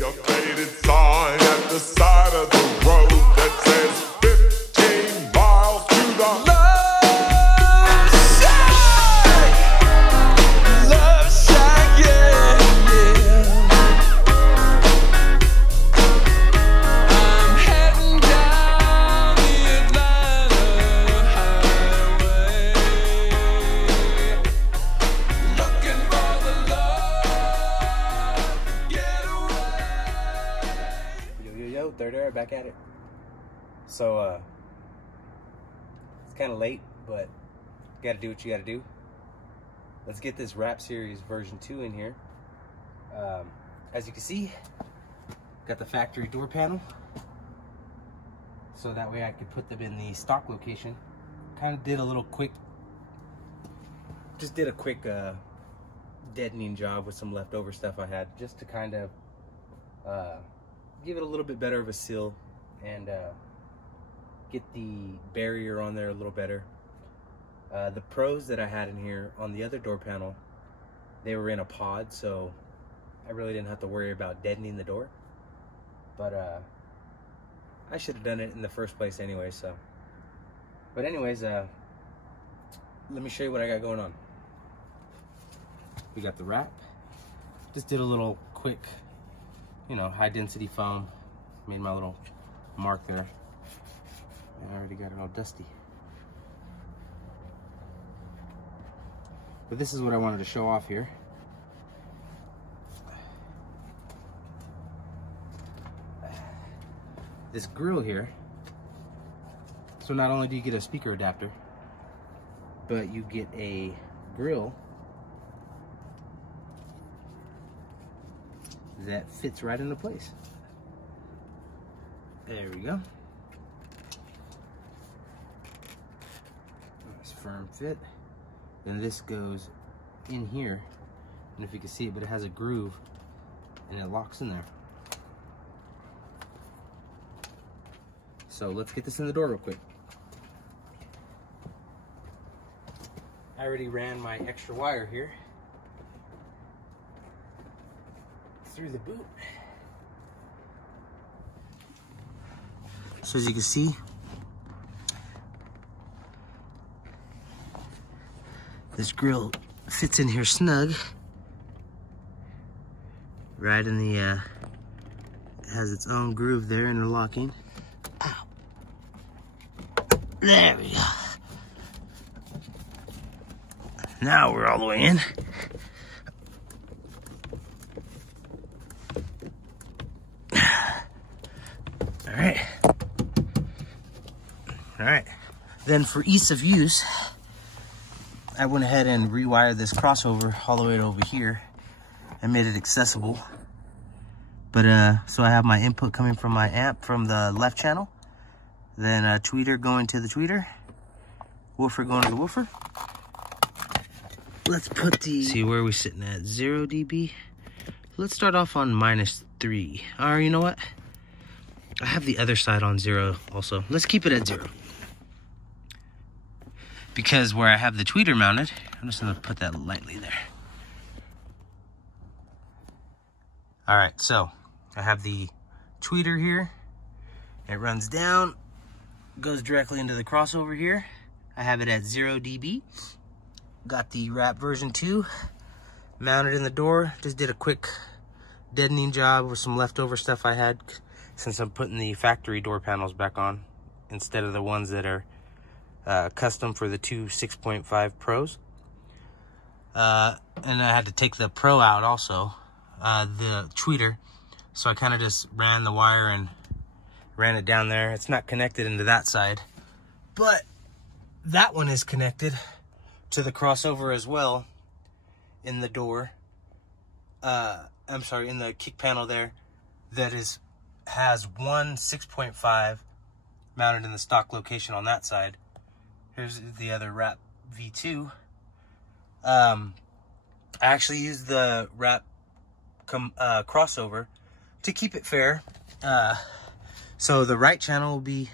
see a faded sign at the side of the road that says 15 miles to the Love Shack! Love Shack, yeah, yeah. I'm heading down the Atlanta highway, looking for the love getaway. Yo, third era, back at it. So, it's kind of late, but you gotta do what you gotta do. Let's get this Rap Series version 2 in here. As you can see, got the factory door panel, so that way I could put them in the stock location. Kind of did a little quick, just did a quick deadening job with some leftover stuff I had, just to kind of give it a little bit better of a seal and get the barrier on there a little better. The pros that I had in here on the other door panel, they were in a pod, so I really didn't have to worry about deadening the door. But I should have done it in the first place anyway, so. But anyways, let me show you what I got going on. We got the wrap. Just did a little quick, you know, high density foam. Made my little mark there. I already got it all dusty. But this is what I wanted to show off here. This grill here. So not only do you get a speaker adapter, but you get a grill that fits right into place. There we go. Nice firm fit. Then this goes in here, and if you can see it, but it has a groove and it locks in there. So let's get this in the door real quick. I already ran my extra wire here through the boot. So as you can see, this grill fits in here snug, right in the, it has its own groove there, interlocking. Ow. There we go. Now we're all the way in. All right. Then for ease of use, I went ahead and rewired this crossover all the way over here and made it accessible. But so I have my input coming from my amp from the left channel, then a tweeter going to the tweeter, woofer going to the woofer. Let's put the, see where are we sitting at, 0 dB. Let's start off on -3. Or you know what? I have the other side on 0 also. Let's keep it at 0. Because where I have the tweeter mounted, I'm just gonna put that lightly there. All right, so I have the tweeter here. It runs down, goes directly into the crossover here. I have it at 0 dB. Got the Rap version 2 mounted in the door. Just did a quick deadening job with some leftover stuff I had, since I'm putting the factory door panels back on instead of the ones that are custom for the two 6.5 Pros. And I had to take the Pro out also, the tweeter. So I kind of just ran the wire and ran it down there. It's not connected into that side, but that one is connected to the crossover as well in the door. I'm sorry, in the kick panel there, that has one 6.5 mounted in the stock location on that side. Here's the other Rap V2. I actually used the Rap crossover to keep it fair. So the right channel will be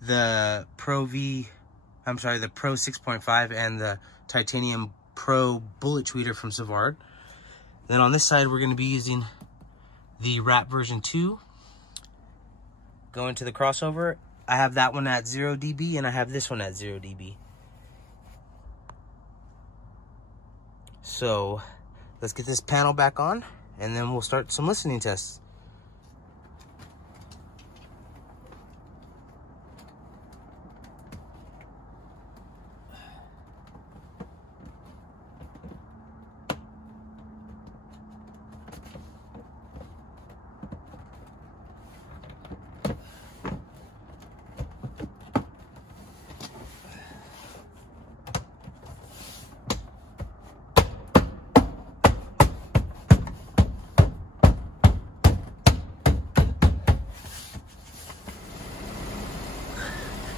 the Pro 6.5 and the Titanium Pro bullet tweeter from Savard. Then on this side, we're going to be using the wrap version 2. Going to the crossover, I have that one at 0 dB and I have this one at 0 dB. So let's get this panel back on and then we'll start some listening tests.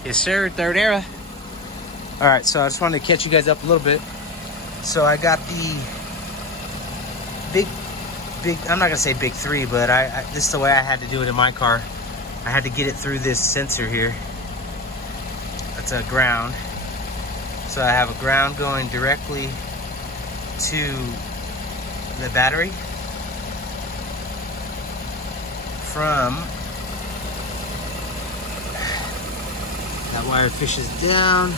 Yes, sir, third era. All right, so I just wanted to catch you guys up a little bit. So I got the big, I'm not gonna say big 3, but this is the way I had to do it in my car. I had to get it through this sensor here. That's a ground. So I have a ground going directly to the battery from that wire fishes down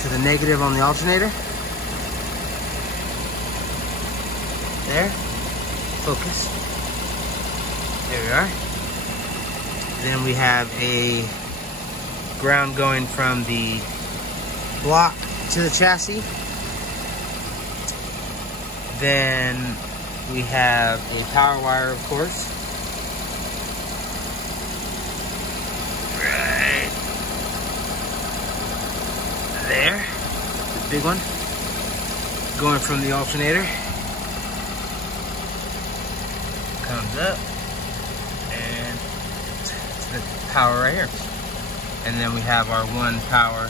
to the negative on the alternator. There. Focus. There we are. Then we have a ground going from the block to the chassis. Then we have a power wire, of course. Right there, the big one, going from the alternator, comes up, and to the power right here. And then we have our one power,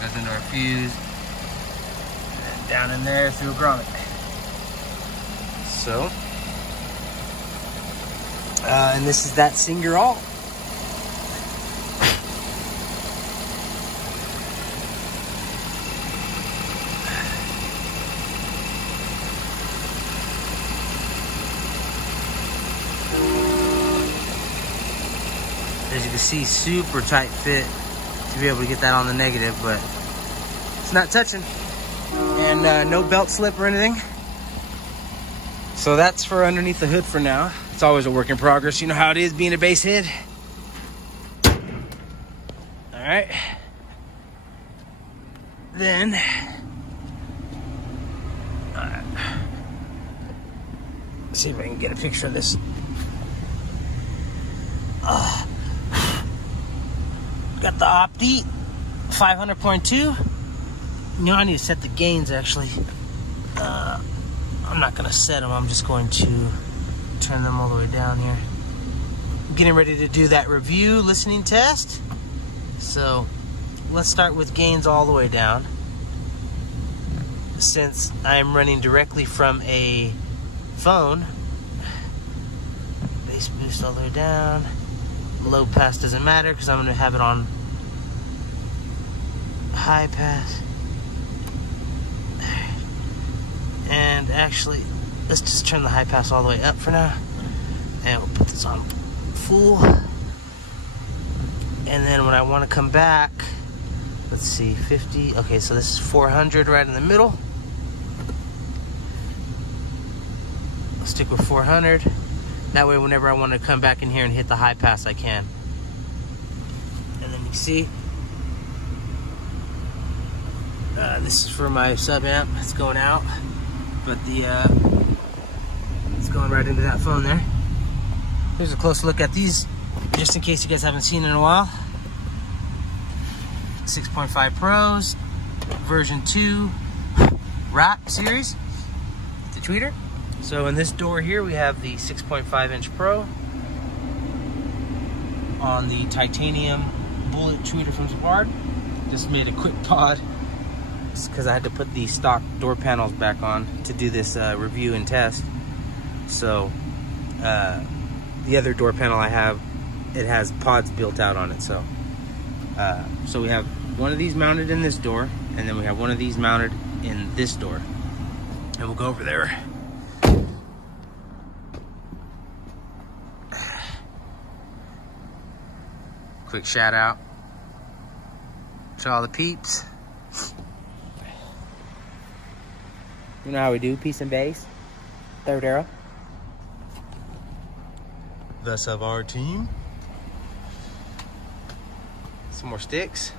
goes into our fuse, and down in there through a grommet. So, and this is that Singer All. As you can see, super tight fit to be able to get that on the negative, but it's not touching. And no belt slip or anything. So that's for underneath the hood for now. It's always a work in progress. You know how it is being a bass head. All right. Then, let's see if I can get a picture of this. Got the Opti 500.2. You know, I need to set the gains actually. I'm not gonna set them, I'm just going to turn them all the way down here. I'm getting ready to do that review listening test. So let's start with gains all the way down. Since I'm running directly from a phone, bass boost all the way down. Low pass doesn't matter because I'm gonna have it on high pass. And actually, let's just turn the high pass all the way up for now. And we'll put this on full. And then when I want to come back, let's see, 50. Okay, so this is 400 right in the middle. I'll stick with 400. That way, whenever I want to come back in here and hit the high pass, I can. And then you see, this is for my sub amp. It's going out. But it's going right into that phone there. Here's a close look at these, just in case you guys haven't seen it in a while. 6.5 Pros, version 2 wrap series, the tweeter. So in this door here, we have the 6.5 inch Pro on the titanium bullet tweeter from Savard. Just made a quick pod because I had to put the stock door panels back on to do this review and test. So the other door panel I have, it has pods built out on it. So we have one of these mounted in this door, and then we have one of these mounted in this door. And we'll go over there. Quick shout out to all the peeps. You know how we do, peace and bass. Third arrow. The Savard team. Some more sticks.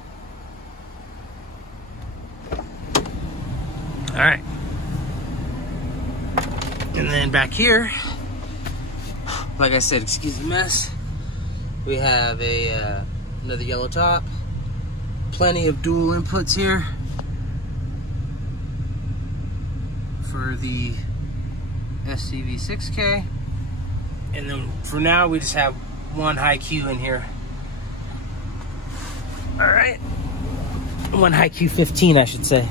All right. And then back here, like I said, excuse the mess. We have a another yellow top. Plenty of dual inputs here for the SCV6K. And then for now, we just have one high Q in here. All right. One high Q15, I should say.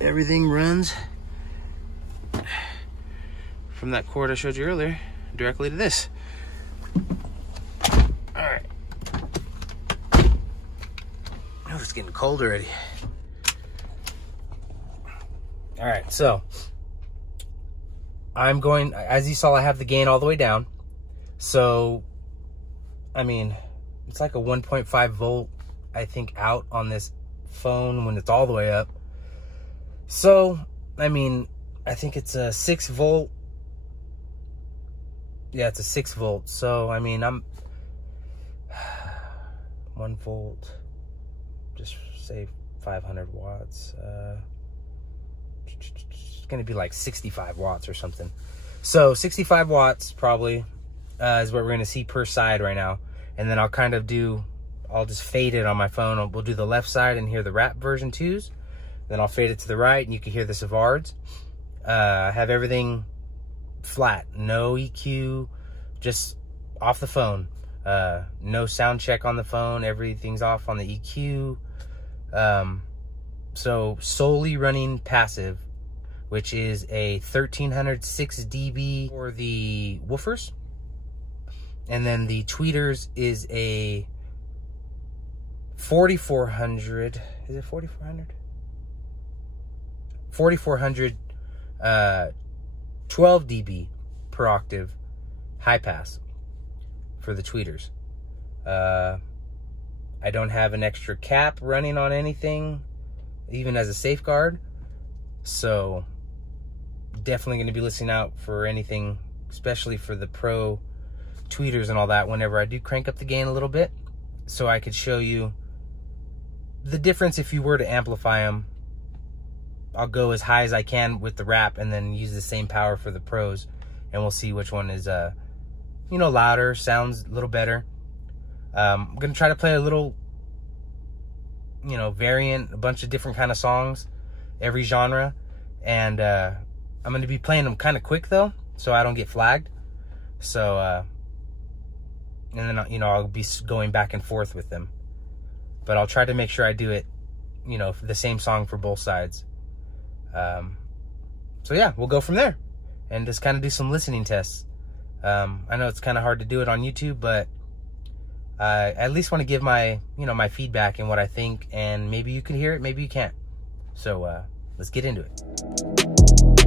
Everything runs from that cord I showed you earlier directly to this. All right. Oh, it's getting cold already. All right, so I'm going, as you saw, I have the gain all the way down. So, I mean, it's like a 1.5 volt, I think, out on this phone when it's all the way up. So, I mean, I think it's a 6 volt. Yeah, it's a 6 volt. So, I mean, I'm 1 volt, just say 500 watts. It's going to be like 65 watts or something. So 65 watts probably is what we're going to see per side right now. And then I'll kind of do, I'll just fade it on my phone. We'll do the left side and hear the rap version 2s. Then I'll fade it to the right and you can hear the Savards. I have everything flat, no EQ, just off the phone. No sound check on the phone. Everything's off on the EQ. So solely running passive, which is a 1306 dB for the woofers. And then the tweeters is a 4400. Is it 4400? 4400 12 dB per octave high pass for the tweeters. I don't have an extra cap running on anything, even as a safeguard. So definitely going to be listening out for anything, especially for the pro tweeters and all that, whenever I do crank up the gain a little bit, so I could show you the difference if you were to amplify them. I'll go as high as I can with the rap and then use the same power for the pros, and we'll see which one is you know, louder, sounds a little better. I'm gonna try to play a little, you know, variant, a bunch of different kind of songs, every genre, and I'm gonna be playing them kind of quick though, so I don't get flagged. So and then, you know, I'll be going back and forth with them, but I'll try to make sure I do it, you know, the same song for both sides. So yeah, we'll go from there and just kind of do some listening tests. I know it's kind of hard to do it on YouTube, but I at least want to give my, you know, my feedback and what I think, and maybe you can hear it, maybe you can't. So let's get into it.